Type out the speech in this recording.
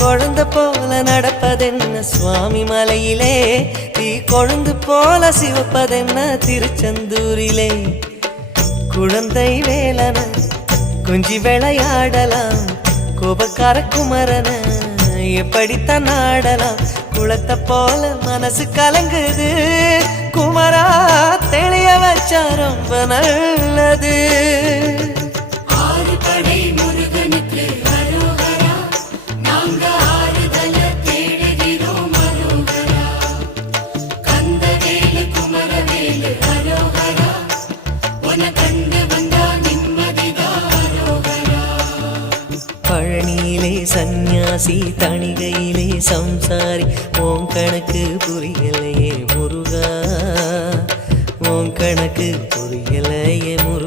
குழந்தை போல நடப்பதென்ன சுவாமி மலையிலே, தீ கொழுந்து போல சிவப்பதென்ன திருச்செந்தூரிலே. குழந்தை வேலன கொஞ்சி விளையாடலாம், கோபக்கார குமரன எப்படித்தான் ஆடலாம். குளத்தை போல மனசு கலங்குது, குமரா தெளிய வச்சா ரொம்ப நல்லது. பழனியிலே சந்நியாசி, தணிகையிலே சம்சாரி, ஓம் கணக்கு புரியலையே முருகா, ஓம் கணக்கு புரியலையே முருகா.